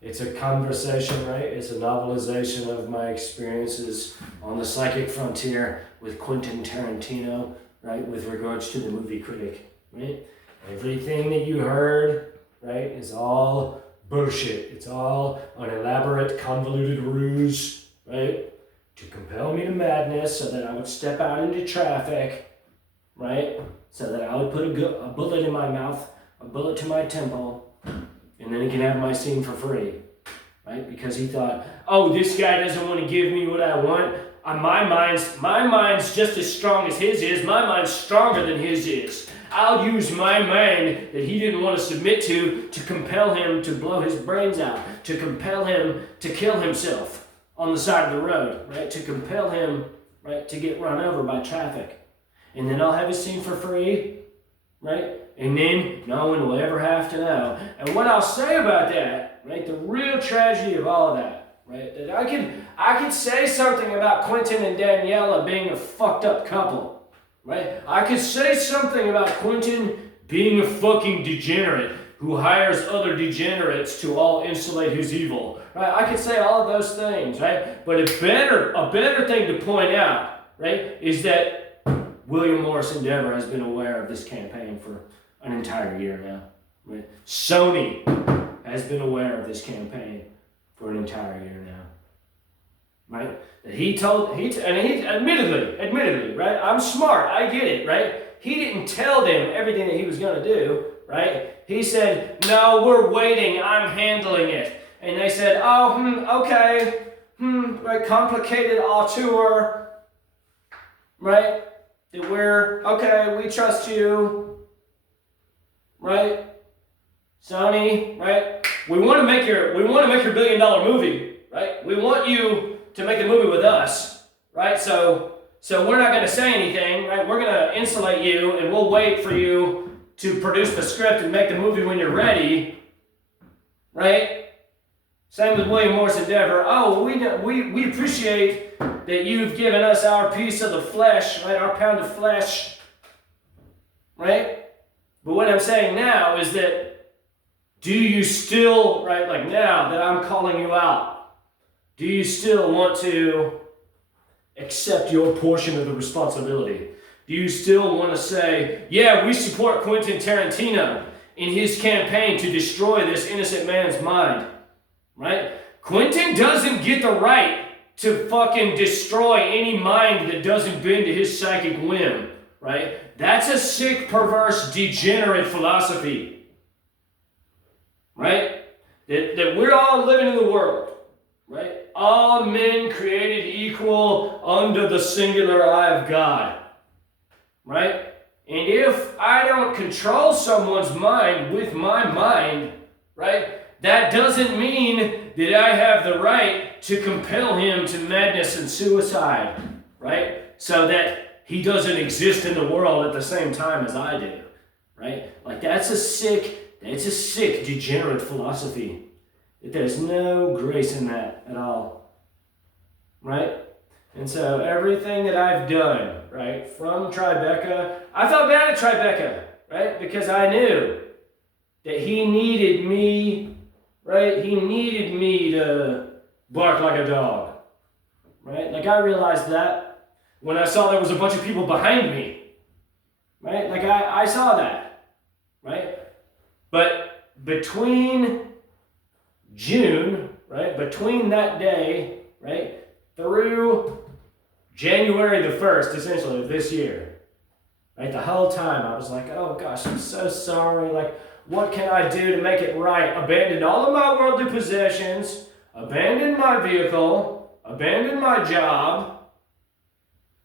It's a conversation, right? It's a novelization of my experiences on the psychic frontier with Quentin Tarantino, right? With regards to the movie Critic, right? Everything that you heard, right, is all bullshit. It's all an elaborate, convoluted ruse, right? To compel me to madness so that I would step out into traffic, right? So that I would put a bullet in my mouth, a bullet to my temple, and then he can have my scene for free, right? Because he thought, oh, this guy doesn't want to give me what I want. My mind's just as strong as his is. My mind's stronger than his is. I'll use my mind that he didn't want to submit to compel him to blow his brains out, to compel him to kill himself on the side of the road, right? To compel him, right, to get run over by traffic. And then I'll have his scene for free, right? And then no one will ever have to know. And what I'll say about that, right, the real tragedy of all of that, right, that I could say something about Quentin and Daniela being a fucked up couple, right? I could say something about Quentin being a fucking degenerate who hires other degenerates to all insulate his evil, right? I could say all of those things, right? But a better thing to point out, right, is that William Morris Endeavor has been aware of this campaign for an entire year now. Right? Sony has been aware of this campaign for an entire year now. Right? That he admittedly, right? I'm smart, I get it, right? He didn't tell them everything that he was going to do, right? He said, no, we're waiting, I'm handling it. And they said, okay, right, complicated auteur, right? That we're, okay, we trust you, right? Sony, right? We want to make your $1 billion movie, right? We want you to make the movie with us, right? So we're not going to say anything, right? We're going to insulate you, and we'll wait for you to produce the script and make the movie when you're ready, right? Same with William Morris Endeavor. Oh, we appreciate that you've given us our piece of the flesh, right? Our pound of flesh, right? But what I'm saying now is that, do you still, right, like now that I'm calling you out, do you still want to accept your portion of the responsibility? Do you still want to say, yeah, we support Quentin Tarantino in his campaign to destroy this innocent man's mind, right? Quentin doesn't get the right to fucking destroy any mind that doesn't bend to his psychic whim, right? That's a sick, perverse, degenerate philosophy, right? That we're all living in the world, right? All men created equal under the singular eye of God, right? And if I don't control someone's mind with my mind, right, that doesn't mean that I have the right to compel him to madness and suicide, right? So that he doesn't exist in the world at the same time as I do, right? Like that's a sick, degenerate philosophy. There's no grace in that at all, right? And so everything that I've done, right, from Tribeca, I felt bad at Tribeca, right? Because I knew that he needed me, right? He needed me to bark like a dog, right? Like I realized that when I saw there was a bunch of people behind me, right? Like I saw that, right? But between June, right, between that day, right, through January the 1st, essentially, of this year, right, the whole time I was like, oh gosh, I'm so sorry, like, what can I do to make it right? Abandoned all of my worldly possessions, abandoned my vehicle, abandoned my job,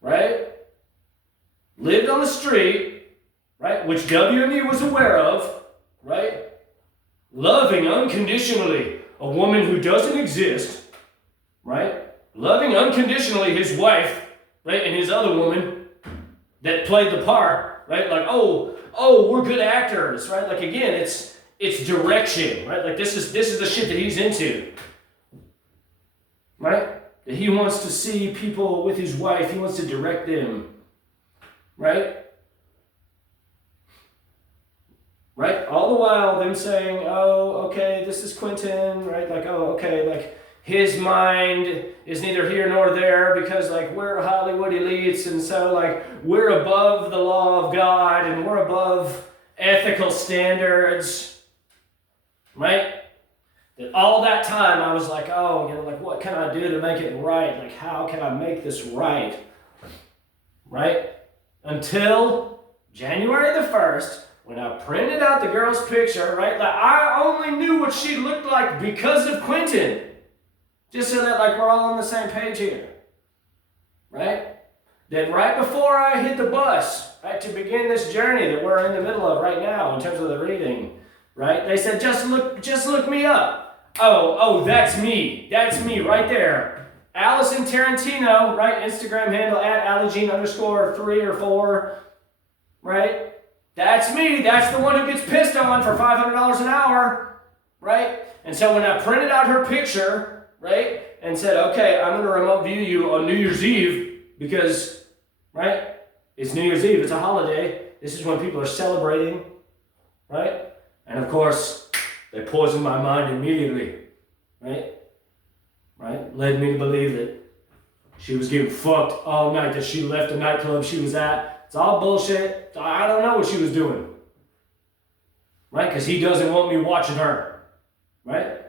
right, lived on the street, right, which WME was aware of, right, loving unconditionally a woman who doesn't exist, right? Loving unconditionally his wife, right? And his other woman that played the part, right? Like, oh, we're good actors, right? Like again, it's direction, right? Like this is the shit that he's into, right? That he wants to see people with his wife, he wants to direct them, right? right? All the while them saying, oh, okay, this is Quentin, right? Like, oh, okay, like his mind is neither here nor there because like we're Hollywood elites and so like we're above the law of God and we're above ethical standards, right? That all that time I was like, oh, like what can I do to make it right? Like how can I make this right? Right? Until January the 1st, when I printed out the girl's picture, right? Like I only knew what she looked like because of Quentin. Just so that like we're all on the same page here. Right? That right before I hit the bus, right, to begin this journey that we're in the middle of right now in terms of the reading, right? They said, just look me up. Oh, that's me. That's me right there. Allison Tarantino, right? Instagram handle at @Allygene_3 or 4, right? That's me. That's the one who gets pissed on for $500 an hour, right? And so when I printed out her picture, right, and said, okay, I'm going to remote view you on New Year's Eve because, right, it's New Year's Eve. It's a holiday. This is when people are celebrating, right? And of course, they poisoned my mind immediately, right? Right? Led me to believe that she was getting fucked all night, that she left the nightclub she was at. It's all bullshit. I don't know what she was doing. Right? Because he doesn't want me watching her. Right?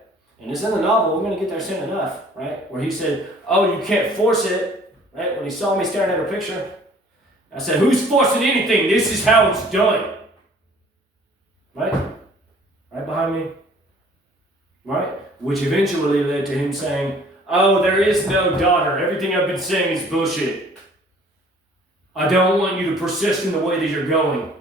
And it's in the novel, we're going to get there soon enough. Right? Where he said, oh, you can't force it. Right? When he saw me staring at her picture. I said, who's forcing anything? This is how it's done. Right? Right behind me. Right? Which eventually led to him saying, oh, there is no daughter. Everything I've been saying is bullshit. I don't want you to persist in the way that you're going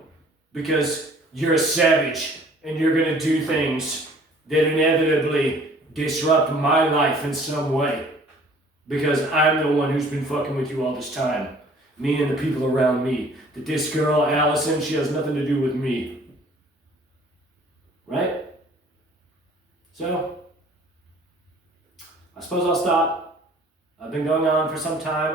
because you're a savage and you're going to do things that inevitably disrupt my life in some way because I'm the one who's been fucking with you all this time. Me and the people around me. That this girl, Allison, she has nothing to do with me. Right? So, I suppose I'll stop. I've been going on for some time.